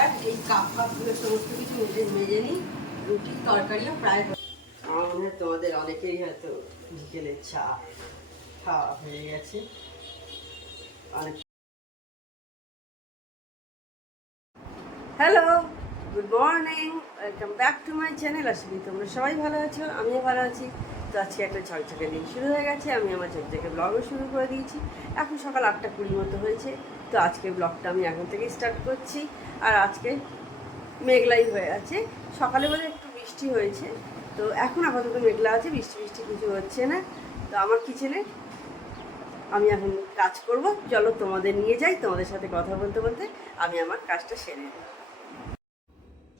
এবার এই কাপ কাপগুলো সমস্ত কিছু মেজে মেজে নিই। রুটির তরকারিও প্রায় আমার মনে হয় তোমাদের অনেকেরই হয়তো বিকেলে চা খাওয়া হয়ে গেছে। অনেক hello good morning welcome back to my channel আসলে তোমরা সবাই ভালো আছো? আমিও ভালো আছি। তো আজকে একটা ঝকঝকে দিন শুরু হয়ে গেছে। আমি আমার ঝকঝকে ব্লগও শুরু করে দিয়েছি। এখন সকাল আটটা কুড়ি মতো হয়েছে। তো আজকে ব্লগটা আমি এখন থেকেই স্টার্ট করছি। আর আজকে মেঘলাই হয়ে আছে। সকালে বলে একটু বৃষ্টি হয়েছে। তো এখন আপাতত মেঘলা আছে, বৃষ্টি বৃষ্টি কিছু হচ্ছে না। তো আমার কিচেনে আমি এখন কাজ করব। চলো তোমাদের নিয়ে যাই, তোমাদের সাথে কথা বলতে বলতে আমি আমার কাজটা সেরে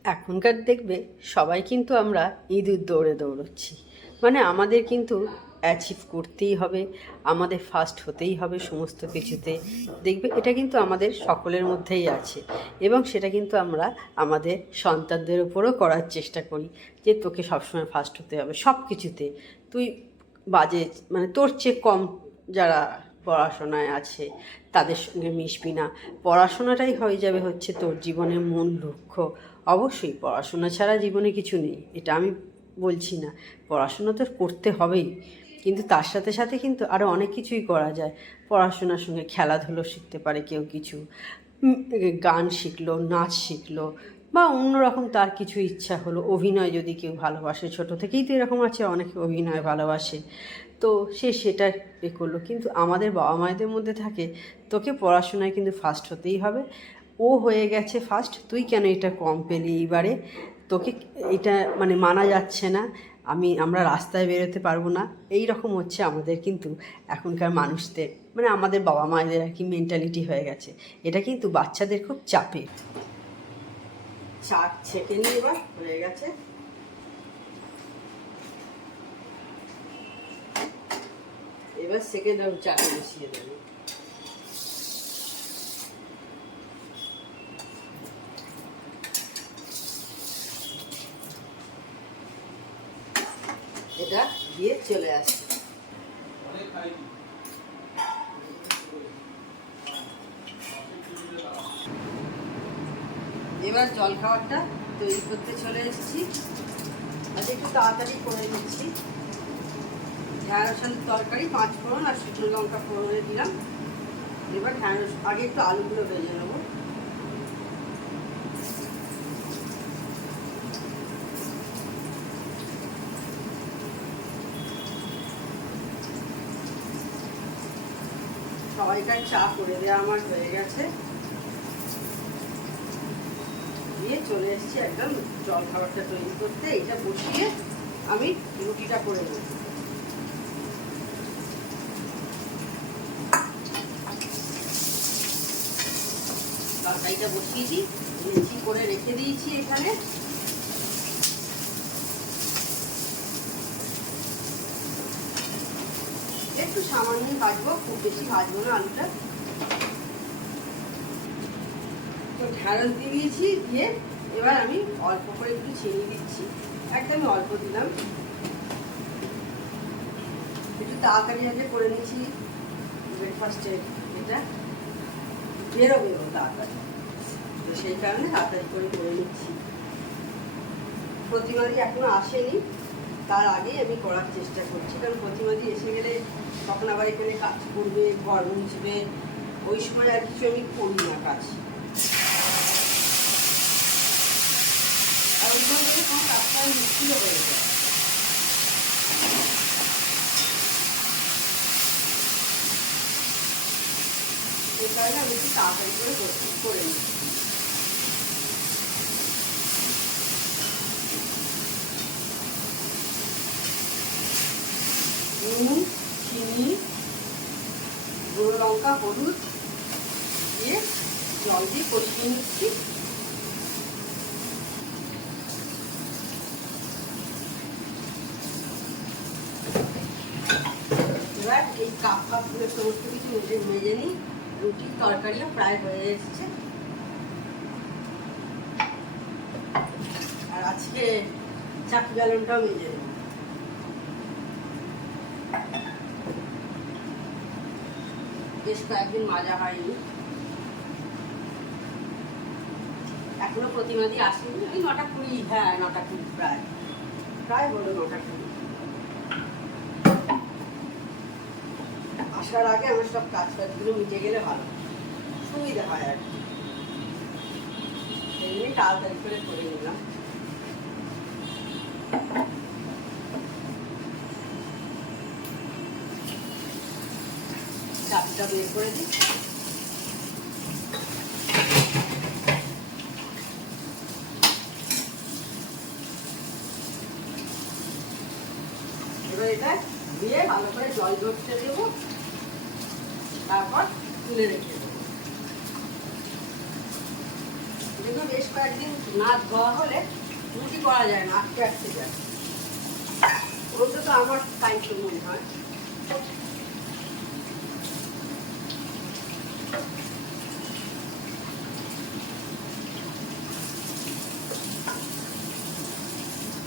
এখনকার দেখবে সবাই কিন্তু আমরা ইঁদুর দৌড়ে দৌড়চ্ছি। মানে আমাদের কিন্তু অ্যাচিভ করতেই হবে, আমাদের ফার্স্ট হতেই হবে সমস্ত কিছুতে। দেখবে এটা কিন্তু আমাদের সকলের মধ্যেই আছে এবং সেটা কিন্তু আমরা আমাদের সন্তানদের উপরও করার চেষ্টা করি যে তোকে সবসময় ফার্স্ট হতে হবে সব কিছুতে তুই বাজে মানে তোর চেয়ে কম যারা পড়াশোনায় আছে তাদের সঙ্গে মিশবি না। পড়াশোনাটাই হয়ে যাবে হচ্ছে তোর জীবনের মূল লক্ষ্য অবশ্যই পড়াশোনা ছাড়া জীবনে কিছু নেই, এটা আমি বলছি না। পড়াশোনা তো করতে হবেই। কিন্তু তার সাথে সাথে কিন্তু আরও অনেক কিছুই করা যায়। পড়াশোনার সঙ্গে খেলাধুলো শিখতে পারে কেউ কিছু গান শিখলো, নাচ শিখলো, বা অন্যরকম তার কিছু ইচ্ছা হলো, অভিনয় যদি কেউ ভালোবাসে, ছোট থেকেই তো এরকম আছে, অনেকে অভিনয় ভালোবাসে। তো সে সেটা এ করল, কিন্তু আমাদের বাবা মায়েদের মধ্যে থাকে, তোকে পড়াশোনায় কিন্তু ফার্স্ট হতেই হবে। ও হয়ে গেছে ফার্স্ট তুই কেন এটা কম পেলি এইবারে? তোকে এটা মানে মানা যাচ্ছে না। আমি, আমরা রাস্তায় বেরোতে পারব না। এই রকম হচ্ছে আমাদের কিন্তু এখনকার মানুষদের। মানে আমাদের বাবা মায়েদের আর কি মেন্টালিটি হয়ে গেছে। এটা কিন্তু বাচ্চাদের খুব চাপে। চা ছেঁকে নিয়ে এবার হয়ে গেছে। এবার সেকেন্ড চাটা বসিয়ে দেবো। এটা দিয়ে চলে আসছে। এবার জল খাবারটা তৈরি করতে চলে এসেছি। আজ একটু তাড়াতাড়ি করে নিচ্ছি। ঢ্যাঁড়স আলুর তরকারি পাঁচ ফোড়ন আর শুকনো লঙ্কা ফোড়নে দিলাম। এবার ঢ্যাঁড়স আগে একটু আলুগুলো ভেজে নেব। সবাইকার চা করে দেওয়া আমার হয়ে গেছে। দিয়ে চলে এসেছি একদম জল খাবারটা তৈরি করতে। এটা বসিয়ে আমি রুটিটা করে নেব। তরকারিটা বসিয়েছি লেচি করে রেখে দিয়েছি এখানে। একটু সামান্যই ভাজবো, খুব বেশি ভাজবো না আলুটা। তো ঢ্যাঁড়স দিয়ে দিয়েছি, দিয়ে এবার আমি অল্প করে একটু চিনি দিচ্ছি। একদমই অল্প দিলাম। একটু তাড়াতাড়ি আগে করে নিচ্ছি ব্রেকফাস্টে এটা। বেরোবেও তাড়াতাড়ি। তো সেই কারণে তাড়াতাড়ি করে করে নিচ্ছি। প্রতিমাদি এখনও আসেনি। তার আগেই আমি করার চেষ্টা করছি, কারণ প্রতিমাদি এসে গেলে তখন আবার এখানে কাজ করবে, ঘর মুছবে, ওই সময় আর কিছু আমি করি না কাজ। আর হয়ে কারণে আমি একটু তাড়াতাড়ি করে করে নিচ্ছি নুন চিনি লঙ্কা হলুদ দিয়ে জল দিয়ে কষিয়ে নিচ্ছি। এবার এই কাপ কাপগুলো সমস্ত কিছু মেজে মেজে নিই। রুটির তরকারিও প্রায় হয়ে এসেছে। আর আজকে চাকি বেলনটাও মেজে নেব বেশ কয়েকদিন মাজা হয়নি। এখনও প্রতিমাদি আসেনি। ওই নটা কুড়ি হ্যাঁ নটা কুড়ি, প্রায়। প্রায় হলো নটা কুড়ি। আসার আগে আমার সব কাজ টাজগুলো মিটে গেলে ভালো। সুবিধা হয় আর কি। এই নিয়ে তাড়াতাড়ি করে করে নিলাম। চাপটা বের করে দিই তারপর তুলে রেখে দেবো। বেশ কয়েকদিন হলে রুটি করা যায় অন্তত আমার তো মনে হয়।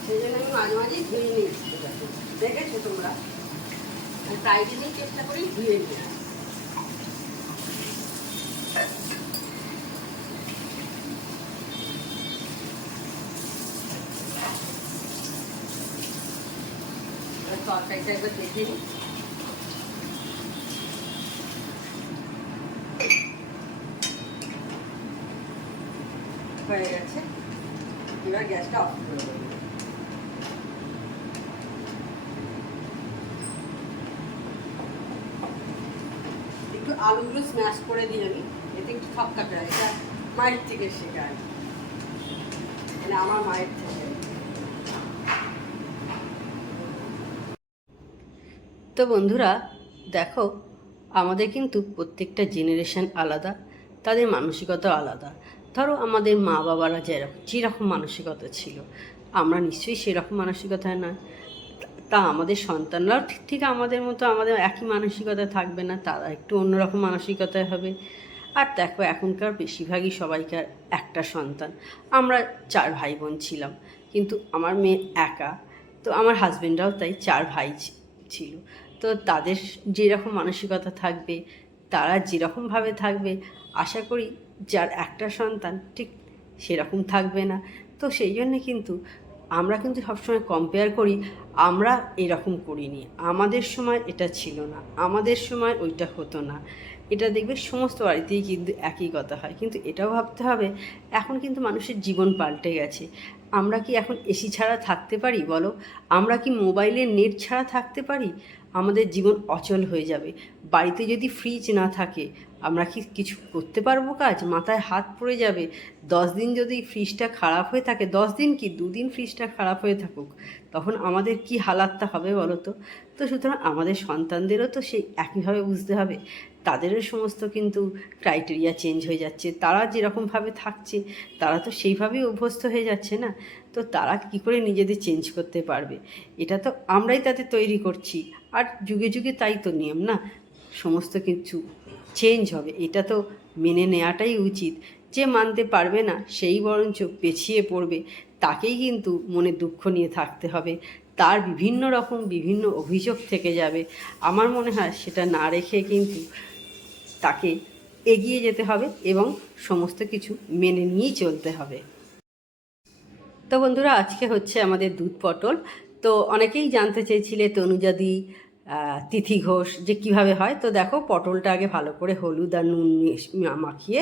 সেই জন্য আমি মাঝে মাঝেই ধুয়ে নিয়ে দেখেছ তোমরা? চেষ্টা করি ধুয়ে নিয়ে তরকারিটা একবার দেখে নিই হয়ে গেছে এবার গ্যাসটা অফ করে একটু আলুগুলো স্ম্যাশ করে দিই আমি, এতে একটু এটা মায়ের থেকে আমার মায়ের থেকে। তো বন্ধুরা, দেখো, আমাদের কিন্তু প্রত্যেকটা জেনারেশন আলাদা, তাদের মানসিকতা আলাদা। ধরো আমাদের মা বাবারা যেরকম যেরকম মানসিকতা ছিল, আমরা নিশ্চয়ই সেরকম মানসিকতায় নয়। তা আমাদের সন্তানরাও ঠিক ঠিক আমাদের মতো, আমাদের একই মানসিকতা থাকবে না, তারা একটু অন্যরকম মানসিকতায় হবে। আর দেখো, এখনকার বেশিরভাগই সবাইকার একটা সন্তান। আমরা চার ভাই বোন ছিলাম, কিন্তু আমার মেয়ে একা। তো আমার হাজব্যান্ডরাও তাই চার ভাই ছিল। তো তাদের যেরকম মানসিকতা থাকবে তারা যেরকমভাবে থাকবে, আশা করি যার একটা সন্তান ঠিক সেরকম থাকবে না। তো সেই জন্যে কিন্তু আমরা কিন্তু সবসময় কম্পেয়ার করি, আমরা এরকম করিনি। আমাদের সময় এটা ছিল না, আমাদের সময় ওইটা হতো না। এটা দেখবে সমস্ত বাড়িতেই কিন্তু একই কথা হয়। কিন্তু এটাও ভাবতে হবে, এখন কিন্তু মানুষের জীবন পাল্টে গেছে। আমরা কি এখন এসি ছাড়া থাকতে পারি, বলো? আমরা কি মোবাইলের নেট ছাড়া থাকতে পারি? আমাদের জীবন অচল হয়ে যাবে। বাড়িতে যদি ফ্রিজ না থাকে, আমরা কি কিছু করতে পারব কাজ? মাথায় হাত পড়ে যাবে। দশ দিন যদি ফ্রিজটা খারাপ হয়ে থাকে, দশ দিন কি? দুদিন ফ্রিজটা খারাপ হয়ে থাকুক। তখন আমাদের কি হালাতটা হবে, বলো তো? তো সুতরাং আমাদের সন্তানদেরও তো সেই একইভাবে বুঝতে হবে। তাদেরও সমস্ত কিন্তু ক্রাইটেরিয়া চেঞ্জ হয়ে যাচ্ছে। তারা যেরকমভাবে থাকছে, তারা তো সেইভাবেই অভ্যস্ত হয়ে যাচ্ছে না? তো তারা কি করে নিজেদের চেঞ্জ করতে পারবে? এটা তো আমরাই তাদের তৈরি করছি। আর যুগে যুগে তাই তো নিয়ম না? সমস্ত কিছু চেঞ্জ হবে। এটা তো মেনে নেওয়াটাই উচিত। যে মানতে পারবে না, সেই বরঞ্চ পেছিয়ে পড়বে। তাকেই কিন্তু মনে দুঃখ নিয়ে থাকতে হবে। তার বিভিন্ন রকম বিভিন্ন অভিযোগ থেকে যাবে। আমার মনে হয় সেটা না রেখে কিন্তু তাকে এগিয়ে যেতে হবে এবং সমস্ত কিছু মেনে নিয়েই চলতে হবে। তো বন্ধুরা, আজকে হচ্ছে আমাদের দুধ পটল। তো অনেকেই জানতে চেয়েছিলে তনুজাদি তিথি ঘোষ যে কীভাবে হয়। তো দেখো, পটলটা আগে ভালো করে হলুদ আর নুন মাখিয়ে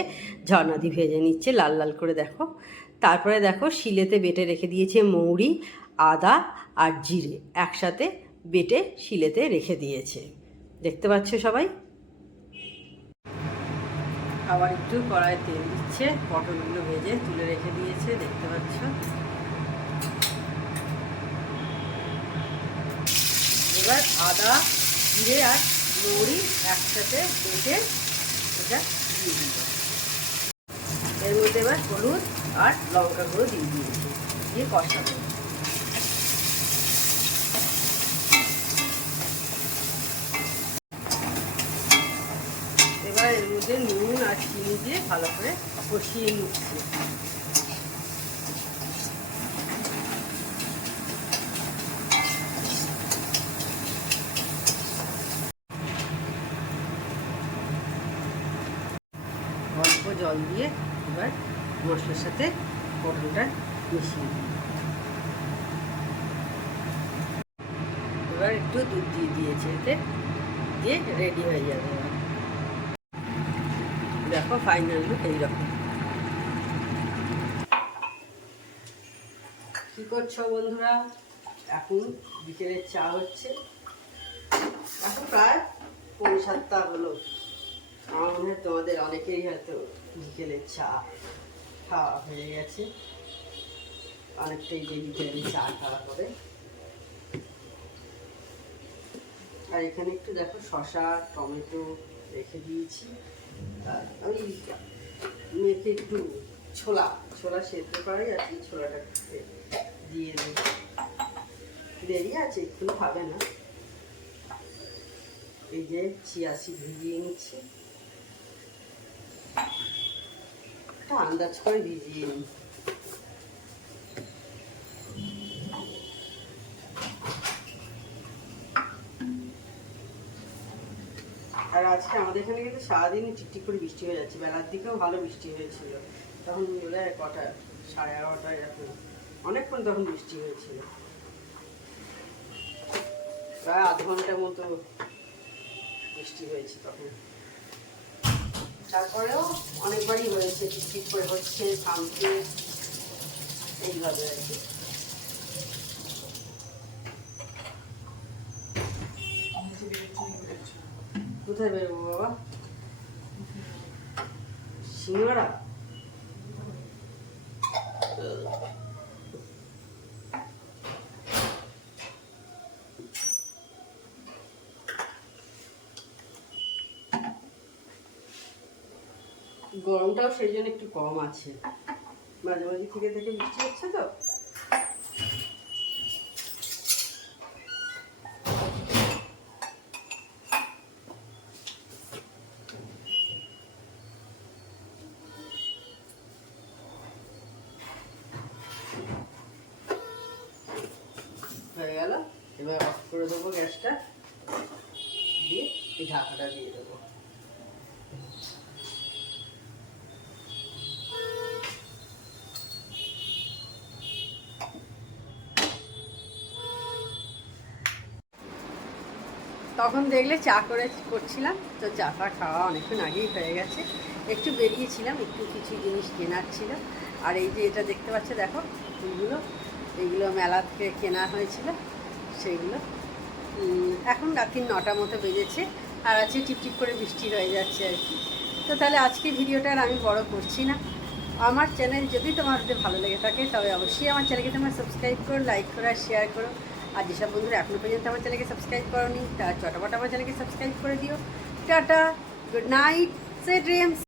ঝর্ণাদি ভেজে নিচ্ছে, লাল লাল করে দেখো। তারপরে দেখো, শিলেতে বেটে রেখে দিয়েছে মৌরি, আদা আর জিরে একসাথে বেটে শিলেতে রেখে দিয়েছে। দেখতে পাচ্ছ সবাই? আবার একটু কড়াই তেল দিচ্ছে, পটলগুলো ভেজে তুলে রেখে দিয়েছে, দেখতে পাচ্ছ? এবার আদা, জিরে আর মৌরি একসাথে বেটে এটা দিয়ে দিল। এর মধ্যে এবার হলুদ আর লঙ্কা গুঁড়ো দিয়ে দিয়েছি, দিয়ে কষা এবার এর মধ্যে নুন আর চিনি দিয়ে ভালো করে কষিয়ে নিচ্ছি অল্প জল দিয়ে এবার মশলার সাথে পটলটা মিশিয়ে দিই এবার একটু দুধ দিয়ে দিয়েছে এতে, দিয়ে রেডি হয়ে যাবে। দেখো ফাইনাল লুক এইরকম। কি করছ বন্ধুরা? এখন বিকেলের চা হচ্ছে। এখন প্রায় পৌনে সাতটা হলো। আমার মনে হয় তোমাদের অনেকেই হয়তো বিকেলের চা খাওয়া হয়ে গেছে। অনেকটাই দেরিতে চা খাওয়া করে আর এখানে একটু দেখো শশা টমেটো রেখে দিয়েছি। ওই মেখে একটু ছোলা ছোলা সেদ্ধ করাই আছে ছোলাটা দিয়ে দিই দেরি আছে একটু খাবে না। এই যে চিয়াশি ভিজিয়ে নিচ্ছে। একটা আন্দাজ করে ভিজিয়ে নিই আর আজকে আমাদের এখানে কিন্তু সারাদিন টিকটিক করে বৃষ্টি হয়ে যাচ্ছে। বেলার দিকেও ভালো বৃষ্টি হয়েছিল। তখন বোধ হয় কটা? সাড়ে এগারোটা এরকম। অনেকক্ষণ তখন বৃষ্টি হয়েছিল। প্রায় আধ ঘণ্টার মতো বৃষ্টি হয়েছে তখন। তারপরেও অনেকবারই হয়েছে, টিকটিক করে হচ্ছে, থামছে, এইভাবে আর কি। কোথায় বেরোবো বাবা? সিঙ্গারা গরমটাও সেই জন্য একটু কম আছে। মাঝে মাঝে থেকে থেকে বৃষ্টি হচ্ছে তো। এই ঢাকাটা দিয়ে দেবো। তখন দেখলে চা করে করছিলাম, তো চা ফা খাওয়া অনেকক্ষণ আগেই হয়ে গেছে। একটু বেরিয়েছিলাম, একটু কিছু জিনিস কেনার ছিল। আর এই যে এটা দেখতে পাচ্ছে, দেখো, ফুলগুলো, এইগুলো মেলা থেকে কেনা হয়েছিল, সেইগুলো। এখন রাত্রি নটা মতো বেজেছে। আর আছে টিপটিপ করে বৃষ্টি রয়ে যাচ্ছে আর কি। তো তাহলে আজকে ভিডিওটা আর আমি বড় করছি না। আমার চ্যানেল যদি তোমাদের ভালো লেগে থাকে, তবে অবশ্যই আমার চ্যানেলকে তোমার সাবস্ক্রাইব করো লাইক করো আর শেয়ার করো। আর যেসব বন্ধুরা এখনও পর্যন্ত আমার চ্যানেলকে সাবস্ক্রাইব করো করোনি, তারা চটাপট আমার চ্যানেলকে সাবস্ক্রাইব করে দিও। Tata good night sweet dreams